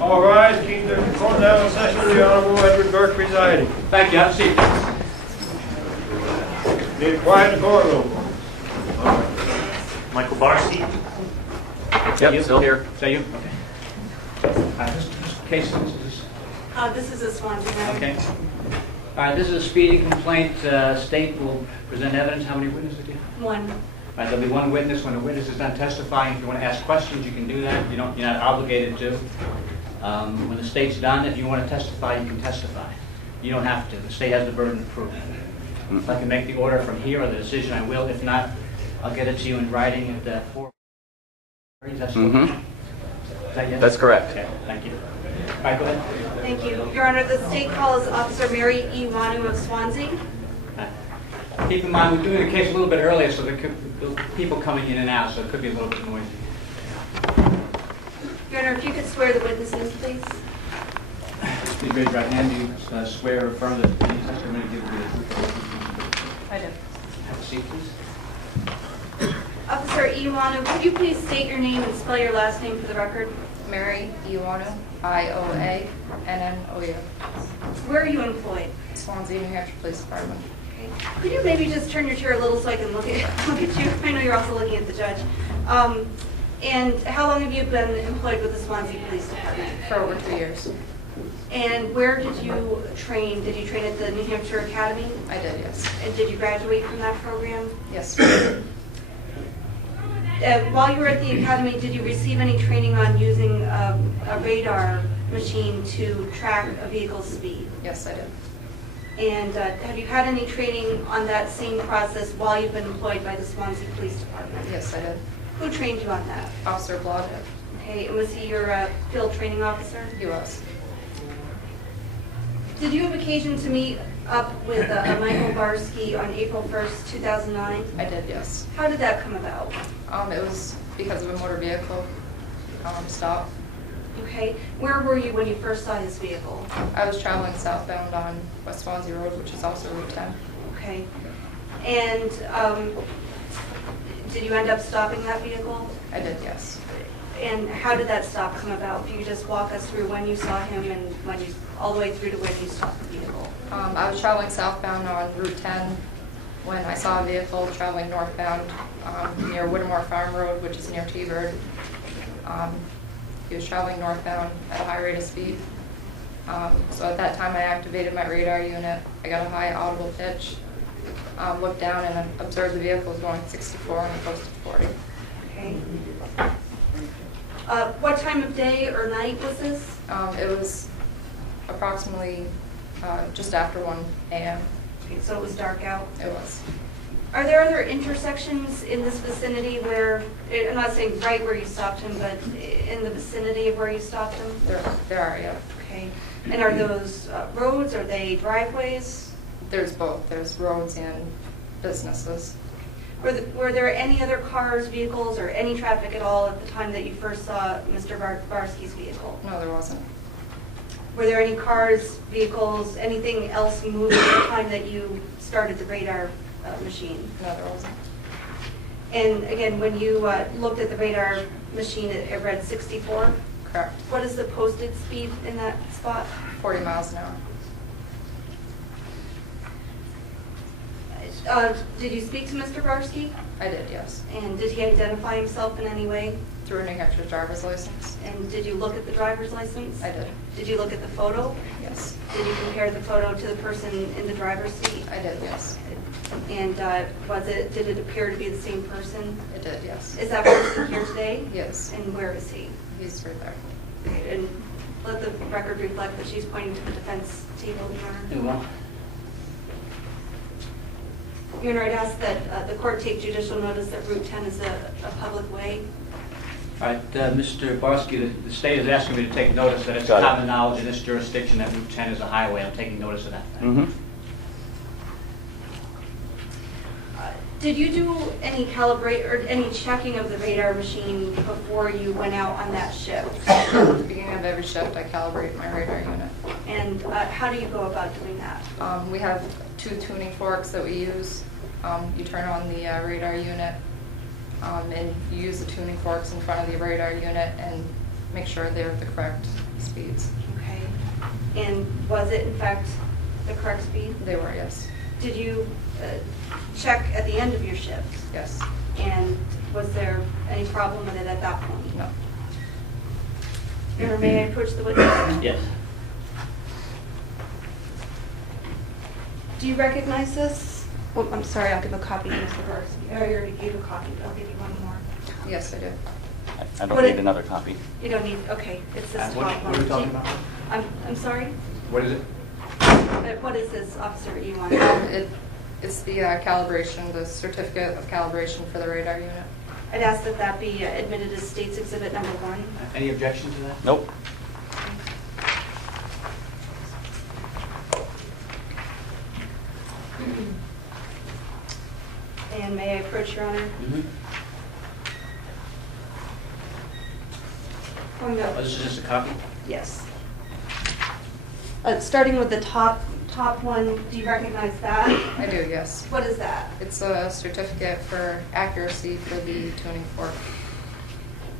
All rise, keep the court now in session. The Honorable Edward Burke presiding. Thank you. Have a seat. Need quiet in the courtroom. Michael Barsky. Yep, still here. Is that you? Okay. This case, This is a Swansea matter. okay. All right, this is a speeding complaint. State will present evidence. How many witnesses do you have? One. All right, there'll be one witness. When the witness is done testifying, if you want to ask questions, you can do that. You're not obligated to. When the state's done, if you want to testify, you can testify. You don't have to. The state has the burden of proof. If I can make the order from here or the decision, I will. If not, I'll get it to you in writing at 4. That's That's correct. Okay, thank you. All right, go ahead. Thank you. Your Honor, the state calls Officer Mary E. Wanu of Swansea. Keep in mind, we're doing the case a little bit earlier, so there could be people coming in and out, so it could be a little bit noisy. Your Honor, if you could swear the witnesses, please. Please raise your right hand. Do you swear or affirm that any testimony given will be the truth? I do. Have a seat, please. Officer E. Wanu, could you please state your name and spell your last name for the record? Mary Iwanu, I-O-A-N-N-O-U. Where are you employed? Swansea, New Hampshire Police Department. Okay. Could you maybe just turn your chair a little so I can look at you? I know you're also looking at the judge. And how long have you been employed with the Swansea Police Department? For over 3 years. And where did you train? Did you train at the New Hampshire Academy? I did, yes. And did you graduate from that program? Yes. While you were at the academy, did you receive any training on using a radar machine to track a vehicle's speed? Yes, I did. And have you had any training on that same process while you've been employed by the Swansea Police Department? Yes, I did. Who trained you on that? Officer Blodgett. Okay, and was he your field training officer? He was. Did you have occasion to meet up with Michael Barsky on April 1st, 2009? I did, yes. How did that come about? It was because of a motor vehicle stop. Okay, where were you when you first saw his vehicle? I was traveling southbound on West Swansea Road, which is also Route 10. Okay, and did you end up stopping that vehicle? I did, yes. And how did that stop come about? If you could just walk us through when you saw him and when you, all the way through to when you stopped the vehicle. I was traveling southbound on Route 10 when I saw a vehicle traveling northbound near Whittemore Farm Road, which is near T-Bird. He was traveling northbound at a high rate of speed. So at that time I activated my radar unit. I got a high audible pitch, looked down and observed the vehicle was going 64 and close to 40. Okay. What time of day or night was this? It was approximately just after 1 a.m. Okay, so it was dark out. It was. Are there other intersections in this vicinity where, I'm not saying right where you stopped him, but in the vicinity of where you stopped him? There are, yeah. Okay. And are those roads? Are they driveways? There's both. There's roads and businesses. Were there any other cars, vehicles, or any traffic at all at the time that you first saw Mr. Barsky's vehicle? No, there wasn't. Were there any cars, vehicles, anything else moving at the time that you started the radar machine? No, there wasn't. And again, when you looked at the radar machine, it read 64? Correct. What is the posted speed in that spot? 40 miles an hour. Did you speak to Mr. Barsky? I did, yes. And did he identify himself in any way? Through a New Hampshire driver's license. And did you look at the driver's license? I did. Did you look at the photo? Yes. Did you compare the photo to the person in the driver's seat? I did, yes. And did it appear to be the same person? It did, yes. Is that person here today? Yes. And where is he? He's right there. Okay, and let the record reflect that she's pointing to the defense table, Your Honor. Your Honor, I'd ask that the court take judicial notice that Route 10 is a public way. All right, Mr. Barsky, the state is asking me to take notice that it's Got it. common knowledge in this jurisdiction that Route 10 is a highway. I'm taking notice of that. Did you do any calibrate or any checking of the radar machine before you went out on that shift? At the beginning of every shift, I calibrate my radar unit. And how do you go about doing that? We have 2 tuning forks that we use. You turn on the radar unit, and you use the tuning forks in front of the radar unit, and make sure they're the correct speeds. Okay. And was it in fact the correct speed? They were, yes. Did you check at the end of your shift? Yes. And was there any problem with it at that point? No. Your Honor, may I approach the witness? Yes. Do you recognize this? Oh, I'm sorry, I'll give a copy to Mr. Barsky. I already gave a copy, but I'll give you one more. Yes, I do. I don't What need it- another copy. You don't need, okay, it's this What top one. are we talking about? I'm sorry? What is it? What is this, Officer E1? It's the calibration, the certificate of calibration for the radar unit. I'd ask that that be admitted as State's Exhibit number 1. Any objection to that? Nope. And may I approach, Your Honor? Mm-hmm. Oh, no. Oh, this is just a copy? Yes. Starting with the top one, do you recognize that? I do, yes. What is that? It's a certificate for accuracy for the tuning fork.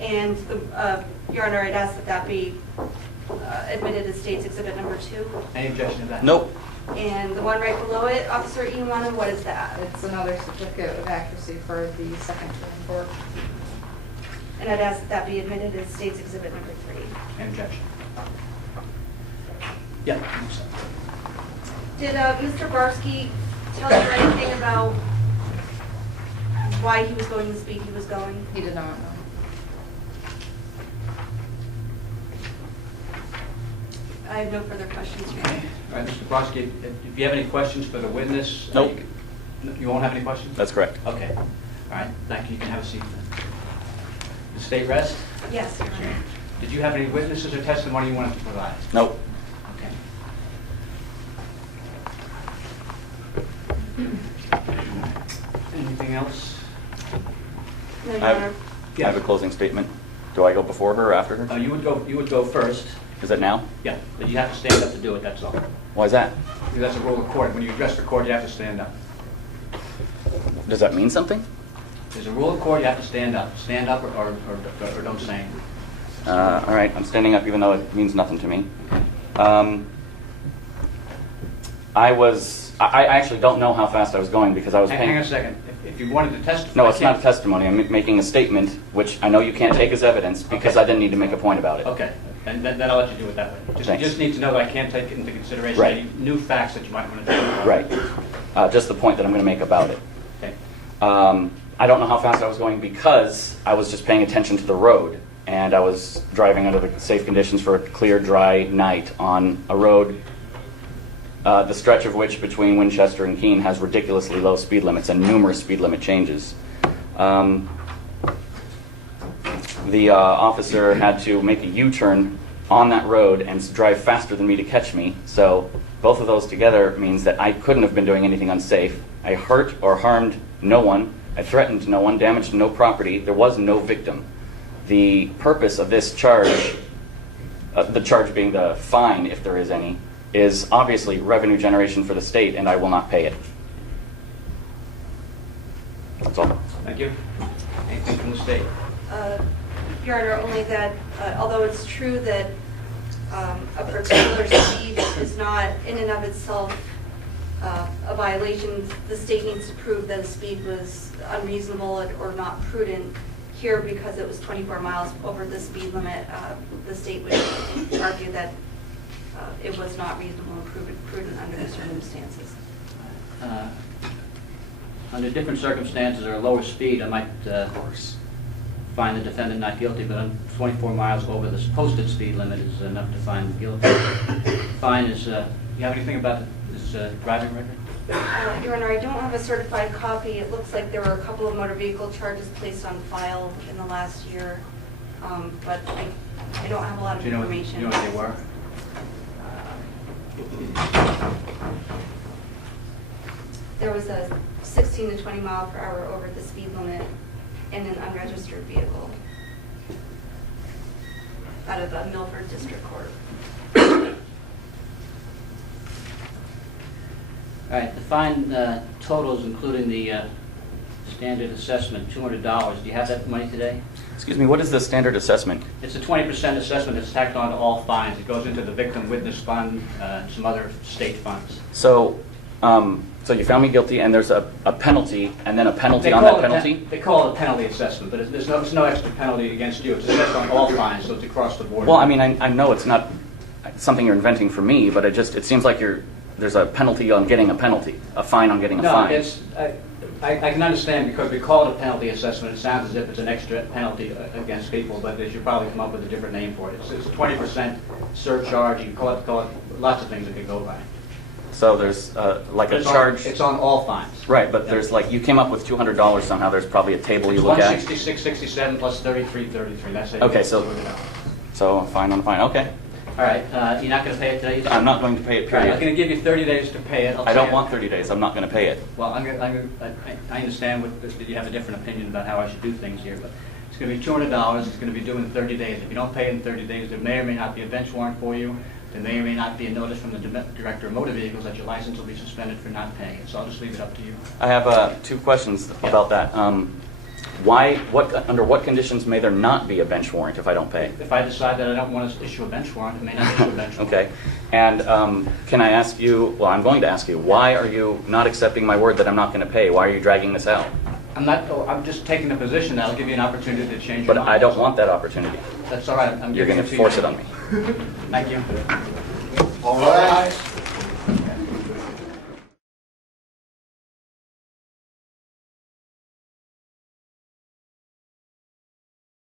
And, Your Honor, I'd ask that that be admitted as State's Exhibit number 2. Any objection to that? Nope. And the one right below it, Officer E1, what is that? It's another certificate of accuracy for the second tuning fork. And I'd ask that that be admitted as State's Exhibit number 3. Any objection? Yeah. I think so. Did Mr. Barsky tell you anything about why he was going the speed he was going? He did not know. I have no further questions, Your Okay. Honor. All right, Mr. Brodsky, if you have any questions for the witness? Nope. You won't have any questions? That's correct. Okay. All right, thank you. You can have a seat then. The state rest? Yes, Your Honor. Did you have any witnesses or testimony you wanted to provide? Nope. Okay. Anything else? No, Your I Honor. I have a closing statement. Do I go before her or after her? You would go first. Is that now? Yeah, but you have to stand up to do it, that's all. Why is that? Because that's a rule of court. When you address the court, you have to stand up. Does that mean something? There's a rule of court, you have to stand up. Stand up or don't say anything. All right, I'm standing up even though it means nothing to me. I actually don't know how fast I was going because I was Hang on a second. If you wanted to testify... No, it's not testimony. I'm making a statement, which I know you can't take as evidence because Okay. I then need to make a point about it. Okay, and then I'll let you do it that way. You Thanks. just need to know that I can't take into consideration Right. any new facts that you might want to do. Right. Just the point that I'm going to make about it. Okay. I don't know how fast I was going because I was just paying attention to the road. And I was driving under the safe conditions for a clear, dry night on a road, the stretch of which between Winchester and Keene has ridiculously low speed limits and numerous speed limit changes. The officer had to make a U-turn on that road and drive faster than me to catch me. So both of those together means that I couldn't have been doing anything unsafe. I hurt or harmed no one. I threatened no one, damaged no property. There was no victim. The purpose of this charge, the charge being the fine, if there is any, is obviously revenue generation for the state, and I will not pay it. That's all. Thank you. Anything from the state? Your Honor, only that although it's true that a particular speed is not in and of itself a violation, the state needs to prove that a speed was unreasonable or not prudent. Here, because it was 24 miles over the speed limit, the state would argue that it was not reasonable and prudent under the circumstances. Under different circumstances or a lower speed, I might find the defendant not guilty, but on 24 miles over the posted speed limit is enough to find him guilty. Fine is, you have anything about this driving record? Your Honor, I don't have a certified copy. It looks like there were a couple of motor vehicle charges placed on file in the last year, but I don't have a lot of information. Do you know what they were? There was a 16 to 20 mile per hour over the speed limit in an unregistered vehicle out of Milford District Court. All right, the fine totals, including the Standard assessment, $200. Do you have that money today? Excuse me, what is the standard assessment? It's a 20% assessment that's tacked on to all fines. It goes into the victim witness fund, some other state funds. So, so you found me guilty, and there's a penalty, and then a penalty on that penalty? They call it a penalty assessment, but there's no extra penalty against you. It's assessed on all fines, so it's across the board. Well, I mean, I know it's not something you're inventing for me, but it seems like there's a penalty on getting a penalty, a fine on getting a fine. No, I can understand because we call it a penalty assessment. It sounds as if it's an extra penalty against people, but they should probably come up with a different name for it. It's a 20% surcharge. You can call it lots of things it could go by. So there's like a charge. It's on all fines. Right, but there's like, you came up with $200 somehow. There's probably a table you look at. 166.67 plus 33.33. That's it. Okay, so fine on fine. Okay. All right. You're not going to pay it today? I'm not going to pay it, All right, period. I'm going to give you 30 days to pay it. I don't want 30 days. I'm not going to pay it. Well, I understand that you have a different opinion about how I should do things here, but it's going to be $200. It's going to be due in 30 days. If you don't pay it in 30 days, there may or may not be a bench warrant for you. There may or may not be a notice from the Director of Motor Vehicles that your license will be suspended for not paying it. So I'll just leave it up to you. I have 2 questions about that. Under what conditions may there not be a bench warrant if I don't pay? If I decide that I don't want to issue a bench warrant, I may not issue a bench warrant. Okay. And can I ask you, well, I'm going to ask you, why are you not accepting my word that I'm not going to pay? Why are you dragging this out? I'm just taking the position that I'll give you an opportunity to change your But mind. I don't want that opportunity. That's all right. You're going to force it on me. Thank you. All right.